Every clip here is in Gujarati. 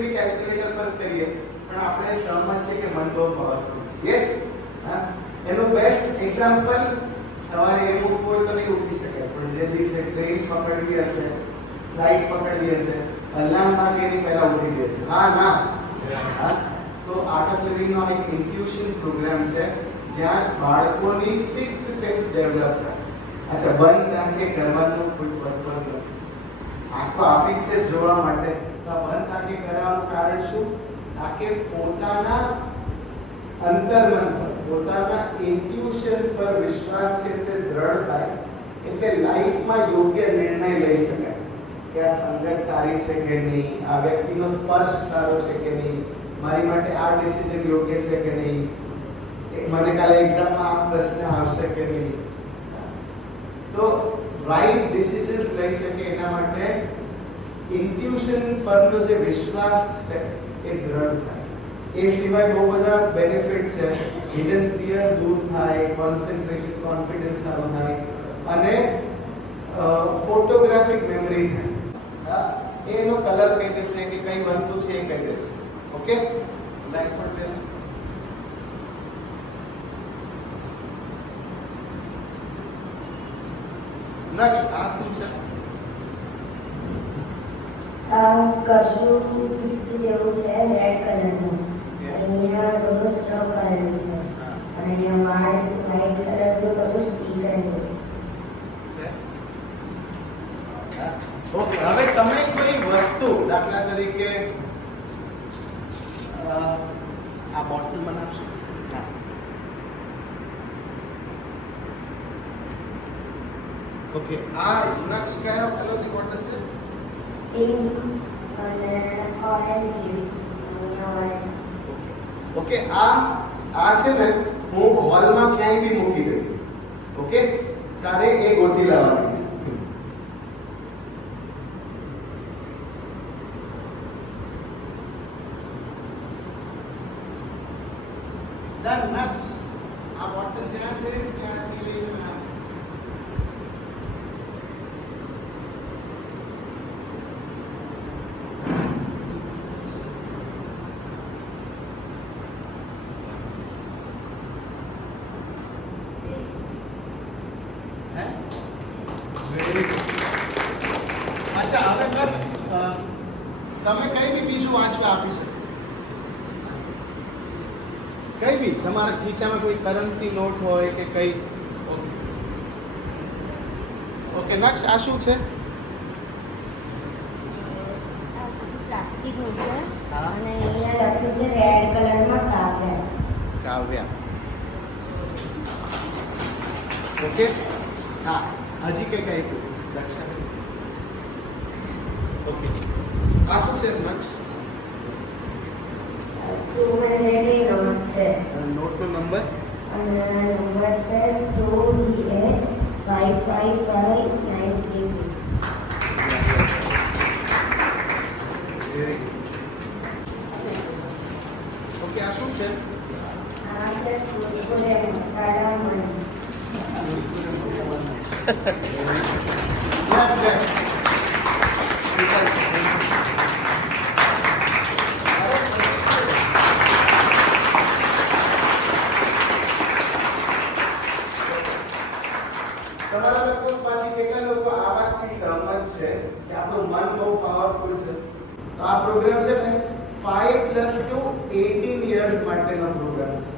બી કેલ્ક્યુલેટર પર કરીએ પણ આપણે સહમત છે કે મન બહુ પાવરફુલ છે. યસ, હા, એનું બેસ્ટ એક્ઝામ્પલ સવારે એમ ઉઠવું હોય તો નહીં ઉઠી શકે, પણ જે દિવસે ટ્રેન પકડવી હશે, ફ્લાઇટ પકડવી હશે, અલાર્મ વાગે એની પહેલા ઉઠી જાય છે. હા ના, હા. તો આર્ટ ઓફ લિવિંગનો એક ઇન્ટ્યુશન પ્રોગ્રામ છે જ્યાં બાળકોની સિક્સ્થ સેન્સ ડેવલપ થાય. અચ્છા, બંધ આંખે કરવાનું કોઈ પર્પઝ નથી. આંખો આપી છે જોવા માટે, તો બંધ આંખે કરવાનું કારણ શું? તાકે પોતાના અંતર્મન પર, પોતાના ઇન્ટ્યુશન પર વિશ્વાસ છે તે દ્રઢ થાય, એટલે લાઈફમાં યોગ્ય નિર્ણય લઈ શકાય કે આ સંગત સારી છે કે નહીં, આ વ્યક્તિનો સ્પર્શ સારો છે કે નહીં, મારી માટે આ ડિસિઝન યોગ્ય છે કે નહીં, મને કાલે એક્ઝામમાં આ પ્રશ્ન આવશે કે નહીં. તો રાઈટ ડિસિઝન્સ લઈ શકે એના માટે ઇન્ટ્યુશન પરનો જે વિશ્વાસ છે એ દ્રઢ થાય. એ સિવાય બહુ બધા બેનિફિટ છે. હિડન ફિયર દૂર થાય, કોન્સન્ટ્રેશન, કોન્ફિડન્સ સારો થાય અને ફોટોગ્રાફિક મેમરી થાય. એનો કલર કહી દેશે કે કઈ વસ્તુ છે એ કહી દેશે. ઓકે, લાઈટ પર પહેલા નેક્સ્ટ આ શું છે? કશું જેવું છે રેડ કલરનું, અહીંયા બધું સ્ટ્રો કરેલું છે અને અહીંયા વ્હાઈટ કલરનું કશું સ્ટીક કરેલું છે. ઓકે, હવે તમે કોઈ વસ્તુ, દાખલા તરીકે આ બોટલ બનાવશો. ઓકે, આ નક્ષ કયા કલરની બોટલ છે? પિંક અને ઓરેન્જ જેવી છે. ઓરેન્જ. ઓકે, આ છે ને હું હોલમાં ક્યાંય બી મૂકી દઈશ. ઓકે, તારે એ ગોતી લાવવાની છે. ડન. નક્ષ આ બોટલ જ્યાં છે ત્યાંથી લઈને આ તમે કઈ બી બીજું વાંચવા આપી શકો. કઈ બી તમારા ખીચામાં કોઈ કરન્સી નોટ હોય કે કઈ. ઓકે, નક્ષ આ શું છે? પ્લાસ્ટિકનું છે અને અહીંયા લખ્યું છે રેડ કલરમાં કાવ્ય. કાવ્યા. ઓકે, હા, હજી કઈ કઈ લક્ષણ. ઓકે, આ શું છે નક્ષ? નોટ છે નોટનો નંબર અને નંબર છે 2G855593. ઓકે, આ શું છે? આ છે કુરકુરે મસાલા મરી. તમારા લગભગમાંથી કેટલા લોકો આ વાતથી સહમત છે કે આપણું મન બહુ પાવરફુલ છે? તો આ પ્રોગ્રામ છે ને 5 + 2 18 યર્સ માટેનો પ્રોગ્રામ છે.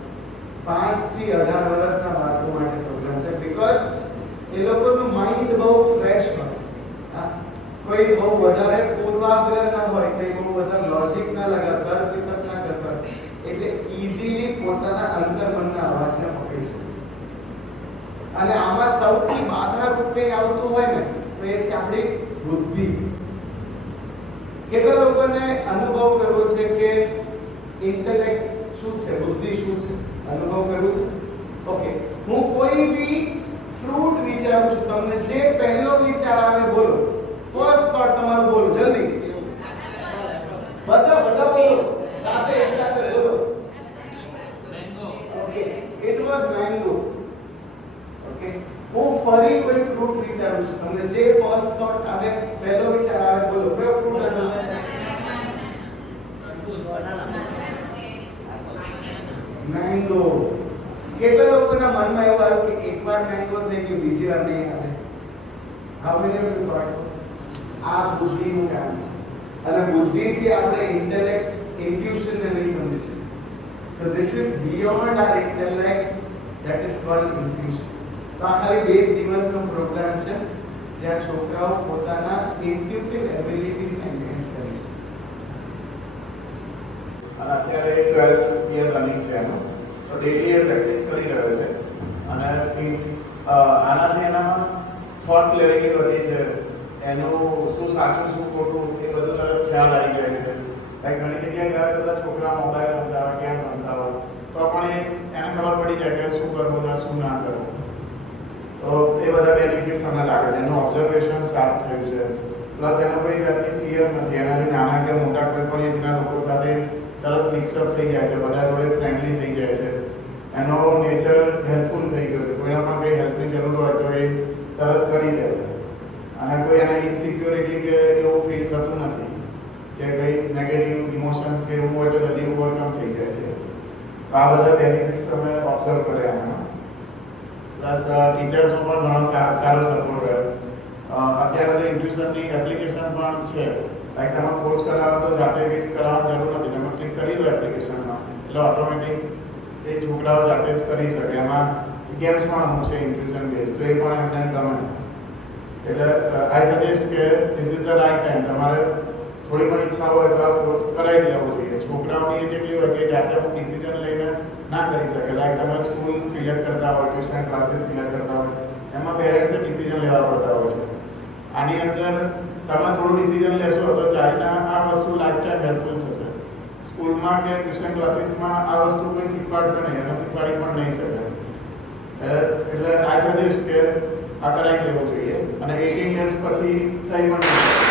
5 થી 18 વર્ષના બાળકો માટે પ્રોગ્રામ છે. બીકોઝ એ લોકોનું માઇન્ડ બહુ ફ્રેશ હોય. હા, કોઈ બહુ વધારે પૂર્વાગ્રહ ના હોય, કોઈ બહુ વધારે લોજિક ના લગાવતા, તર્ક વિતર્ક ના કરતા, એટલે ઈઝીલી પોતાના અંતર્મનના અવાજને પકડી શકે. અને આમાં સૌથી બાધા રૂપે આવતું હોય ને તો એ છે આપણી બુદ્ધિ. કેટલા લોકોને અનુભવ કરવો છે કે ઇન્ટેલેક્ટ શું છે, બુદ્ધિ શું છે? અનુભવ કરવું છે. ઓકે, હું કોઈ બી ફ્રૂટ વિચારું છું, તમને જે પહેલો વિચાર આવે બોલો. ફર્સ્ટ થોટ તમારું બોલો જલ્દી. બધા બોલો સાથે એકસાથે બોલો. Okay, it was mango. Okay, હું ફરી કોઈ ફ્રૂટ વિચારું છું, તમને જે ફર્સ્ટ થોટ આવે, પહેલો વિચાર આવે બોલો. કયો ફ્રૂટ હતો? મેંગો. કેટલા લોકોના મનમાં એવું આવ્યું કે એકવાર મેંગો થઈ ગયું બીજી વાર નહીં આવે? How many of you thought so? આ બુદ્ધિનું કામ છે. અને બુદ્ધિથી આપણે ઇન્ટેલેક્ટ ઇન્ટ્યુશનને નહીં સમજી શકીએ. So this is beyond our intellect, that is called intuition. તો આ ખાલી 2 દિવસનો પ્રોગ્રામ છે જ્યાં છોકરાઓ પોતાના ઇન્ટ્યુટિવ એબિલિટીઝને એન્હાન્સ કરી શકે. અને અત્યારે 12 યર રનિંગ છે એનો, તો ડેલી એ પ્રેક્ટિસ કરી રહ્યો છે અને આનાથી એના થોટ ક્લેરિટી વધી છે, એનું શું સાચું શું ખોટું એ બધું તરત ખ્યાલ આવી જાય છે. લાઈક ઘણી જગ્યાએ ગયા બધા છોકરા મોબાઈલ રમતા હોય, ગેમ રમતા હોય, તો પણ એને ખબર પડી જાય કે શું કરવું ને શું ના કરવું. તો એ બધા બેનિફિટ્સ અમને લાગે છે. એનું ઓબ્ઝર્વેશન સારું થયું છે, પ્લસ એનો કોઈ જાતની ફિયર નથી. એનાથી નાના કે મોટા કોઈ પણ એજના લોકો સાથે તરત મિક્સઅપ થઈ જાય છે, બધા જોડે ફ્રેન્ડલી થઈ જાય છે. એનો નેચર હેલ્પફુલ થઈ ગયો છે. કોઈને પણ કંઈ હેલ્પની જરૂર હોય તો એ તરત કરી દે છે અને કોઈ એને ઇનસિક્યોરિટી કે એવું ફીલ થતું નથી કે કંઈ નેગેટિવ ઇમોશન્સ કે એવું હોય તો જલ્દી ઓવરકમ થઈ જાય છે. તો આ બધા બેનિફિટ્સ અમે ઓબ્ઝર્વ કર્યા એમાં. પ્લસ ટીચર્સનો પણ ઘણો સારો સપોર્ટ રહ્યો. અત્યારે તો ઇન્ટ્યુશનની એપ્લિકેશન પણ છે. લાઈક તમે કોર્સ કરાવો તો જાતે ક્લિક કરાવવાની જરૂર નથી, તમે ક્લિક કરી દો એપ્લિકેશનમાં એટલે ઓટોમેટિક એ છોકરાઓ જાતે જ કરી શકે. એમાં ગેમ્સ પણ અમુક છે ઇન્ટ્યુશન બેઝ, તો એ પણ એમને ગમે. એટલે આઈ સજેસ્ટ કે this is the right time. તમારે થોડી પણ ઈચ્છા હોય તો આ કોર્સ કરાવી લેવો જોઈએ. છોકરાઓની એજ એટલી હોય કે જાતે અમુક ડિસિઝન લઈને ના કરી શકે. લાઈક તમે સ્કૂલ સિલેક્ટ કરતા હોય, ટ્યુશન ક્લાસીસ સિલેક્ટ કરતા હોય, એમાં પેરેન્ટ્સે ડિસિઝન લેવા પડતા હોય છે. આની અંદર તમે થોડું ડિસિઝન લેશો તો ચાઇલ્ડના આ વસ્તુ લાઈફ ટાઈમ હેલ્પફુલ થશે. સ્કૂલમાં કે ટ્યુશન ક્લાસીસમાં આ વસ્તુ કોઈ શીખવાડશે નહીં, એને શીખવાડી પણ નહીં શકે. એટલે આઈ સજેસ્ટ કે આ કરાવી લેવું જોઈએ અને 18 યર્સ પછી થઈ પણ નહીં શકે.